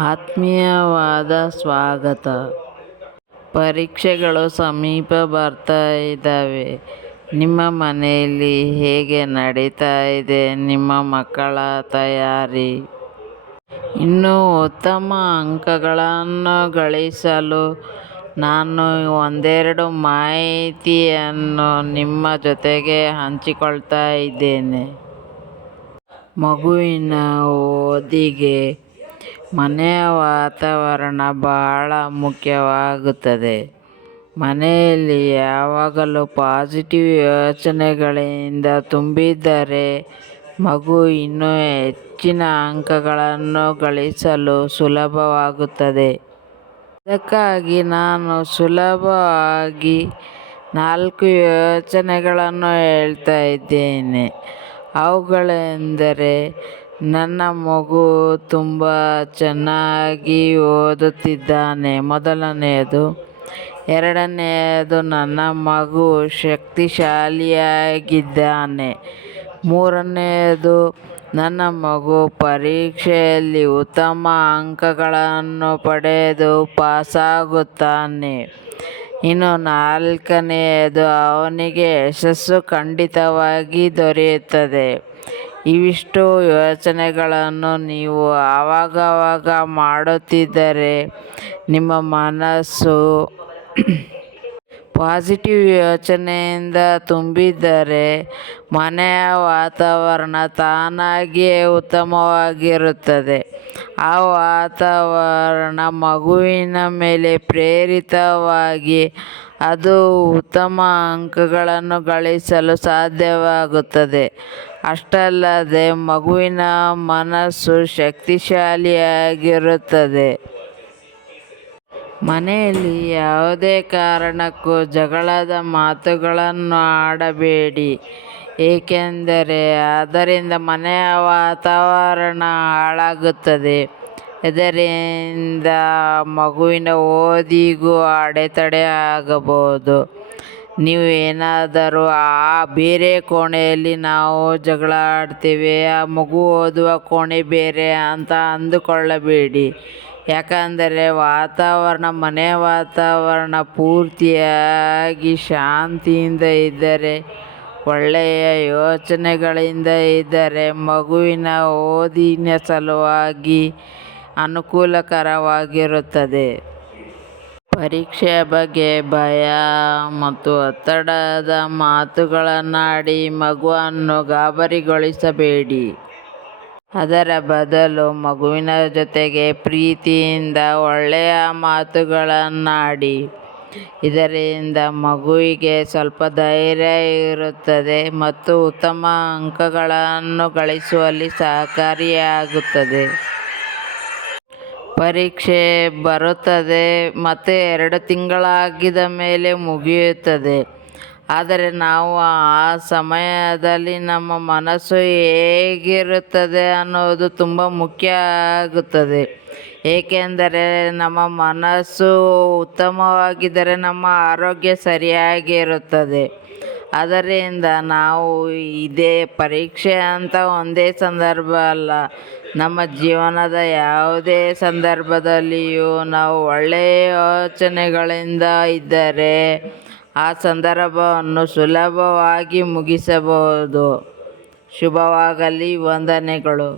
ಆತ್ಮೀಯವಾದ ಸ್ವಾಗತ. ಪರೀಕ್ಷೆಗಳು ಸಮೀಪ ಬರ್ತಾ ಇದ್ದಾವೆ. ನಿಮ್ಮ ಮನೆಯಲ್ಲಿ ಹೇಗೆ ನಡೀತಾ ಇದೆ ನಿಮ್ಮ ಮಕ್ಕಳ ತಯಾರಿ? ಇನ್ನೂ ಉತ್ತಮ ಅಂಕಗಳನ್ನು ಗಳಿಸಲು ನಾನು ಒಂದೆರಡು ಮಾಹಿತಿಯನ್ನು ನಿಮ್ಮ ಜೊತೆಗೆ ಹಂಚಿಕೊಳ್ತಾ ಇದ್ದೇನೆ. ಮಗುವಿನ ಓದಿಗೆ ಮನೆಯ ವಾತಾವರಣ ಬಹಳ ಮುಖ್ಯವಾಗುತ್ತದೆ. ಮನೆಯಲ್ಲಿ ಯಾವಾಗಲೂ ಪಾಸಿಟಿವ್ ಯೋಚನೆಗಳಿಂದ ತುಂಬಿದ್ದರೆ ಮಗು ಇನ್ನೂ ಹೆಚ್ಚಿನ ಅಂಕಗಳನ್ನು ಗಳಿಸಲು ಸುಲಭವಾಗುತ್ತದೆ. ಅದಕ್ಕಾಗಿ ನಾನು ಸುಲಭವಾಗಿ 4 ಯೋಚನೆಗಳನ್ನು ಹೇಳ್ತಾ ಇದ್ದೇನೆ. ಅವುಗಳೆಂದರೆ, ನನ್ನ ಮಗು ತುಂಬ ಚೆನ್ನಾಗಿ ಓದುತ್ತಿದ್ದಾನೆ ಮೊದಲನೆಯದು. ಎರಡನೆಯದು, ನನ್ನ ಮಗು ಶಕ್ತಿಶಾಲಿಯಾಗಿದ್ದಾನೆ. ಮೂರನೆಯದು, ನನ್ನ ಮಗು ಪರೀಕ್ಷೆಯಲ್ಲಿ ಉತ್ತಮ ಅಂಕಗಳನ್ನು ಪಡೆದು ಪಾಸಾಗುತ್ತಾನೆ. ಇನ್ನು ನಾಲ್ಕನೆಯದು, ಅವನಿಗೆ ಯಶಸ್ಸು ಖಂಡಿತವಾಗಿ ದೊರೆಯುತ್ತದೆ. ಇವಿಷ್ಟು ಯೋಚನೆಗಳನ್ನು ನೀವು ಆವಾಗವಾಗ ಮಾಡುತ್ತಿದ್ದರೆ, ನಿಮ್ಮ ಮನಸ್ಸು ಪಾಸಿಟಿವ್ ಯೋಚನೆಯಿಂದ ತುಂಬಿದ್ದರೆ ಮನೆಯ ವಾತಾವರಣ ತಾನಾಗಿಯೇ ಉತ್ತಮವಾಗಿರುತ್ತದೆ. ಆ ವಾತಾವರಣ ಮಗುವಿನ ಮೇಲೆ ಪ್ರೇರಿತವಾಗಿ ಅದು ಉತ್ತಮ ಅಂಕಗಳನ್ನು ಗಳಿಸಲು ಸಾಧ್ಯವಾಗುತ್ತದೆ. ಅಷ್ಟಲ್ಲದೆ ಮಗುವಿನ ಮನಸ್ಸು ಶಕ್ತಿಶಾಲಿಯಾಗಿರುತ್ತದೆ. ಮನೆಯಲ್ಲಿ ಯಾವುದೇ ಕಾರಣಕ್ಕೂ ಜಗಳದ ಮಾತುಗಳನ್ನು ಆಡಬೇಡಿ. ಏಕೆಂದರೆ ಅದರಿಂದ ಮನೆಯ ವಾತಾವರಣ ಹಾಳಾಗುತ್ತದೆ. ಇದರಿಂದ ಮಗುವಿನ ಓದಿಗೂ ಅಡೆತಡೆ ಆಗಬಹುದು. ನೀವು ಏನಾದರೂ ಬೇರೆ ಕೋಣೆಯಲ್ಲಿ ನಾವು ಜಗಳ ಆಡ್ತೇವೆ, ಆ ಮಗು ಓದುವ ಕೋಣೆ ಬೇರೆ ಅಂತ ಅಂದುಕೊಳ್ಳಬೇಡಿ. ಯಾಕಂದರೆ ಮನೆಯ ವಾತಾವರಣ ಪೂರ್ತಿಯಾಗಿ ಶಾಂತಿಯಿಂದ ಇದ್ದರೆ, ಒಳ್ಳೆಯ ಯೋಚನೆಗಳಿಂದ ಇದ್ದರೆ ಮಗುವಿನ ಓದಿನ ಸಲುವಾಗಿ ಅನುಕೂಲಕರವಾಗಿರುತ್ತದೆ. ಪರೀಕ್ಷೆಯ ಬಗ್ಗೆ ಭಯ ಮತ್ತು ಒತ್ತಡದ ಮಾತುಗಳನ್ನಾಡಿ ಮಗುವನ್ನು ಗಾಬರಿಗೊಳಿಸಬೇಡಿ. ಅದರ ಬದಲು ಮಗುವಿನ ಜೊತೆಗೆ ಪ್ರೀತಿಯಿಂದ ಒಳ್ಳೆಯ ಮಾತುಗಳನ್ನಾಡಿ. ಇದರಿಂದ ಮಗುವಿಗೆ ಸ್ವಲ್ಪ ಧೈರ್ಯ ಇರುತ್ತದೆ ಮತ್ತು ಉತ್ತಮ ಅಂಕಗಳನ್ನು ಗಳಿಸುವಲ್ಲಿ ಸಹಕಾರಿಯಾಗುತ್ತದೆ. ಪರೀಕ್ಷೆ ಬರುತ್ತದೆ ಮತ್ತು 2 ತಿಂಗಳಾಗಿದ ಮೇಲೆ ಮುಗಿಯುತ್ತದೆ. ಆದರೆ ನಾವು ಆ ಸಮಯದಲ್ಲಿ ನಮ್ಮ ಮನಸ್ಸು ಹೇಗಿರುತ್ತದೆ ಅನ್ನೋದು ತುಂಬ ಮುಖ್ಯ ಆಗುತ್ತದೆ. ಏಕೆಂದರೆ ನಮ್ಮ ಮನಸ್ಸು ಉತ್ತಮವಾಗಿದ್ದರೆ ನಮ್ಮ ಆರೋಗ್ಯ ಸರಿಯಾಗಿರುತ್ತದೆ. ಆದ್ದರಿಂದ ನಾವು ಇದೇ ಪರೀಕ್ಷೆ ಅಂತ ಒಂದೇ ಸಂದರ್ಭ ಅಲ್ಲ, ನಮ್ಮ ಜೀವನದ ಯಾವುದೇ ಸಂದರ್ಭದಲ್ಲಿಯೂ ನಾವು ಒಳ್ಳೆಯ ಯೋಚನೆಗಳಿಂದ ಇದ್ದರೆ ಆ ಸಂದರ್ಭವನ್ನು ಸುಲಭವಾಗಿ ಮುಗಿಸಬಹುದು. ಶುಭವಾಗಲಿ. ವಂದನೆಗಳು.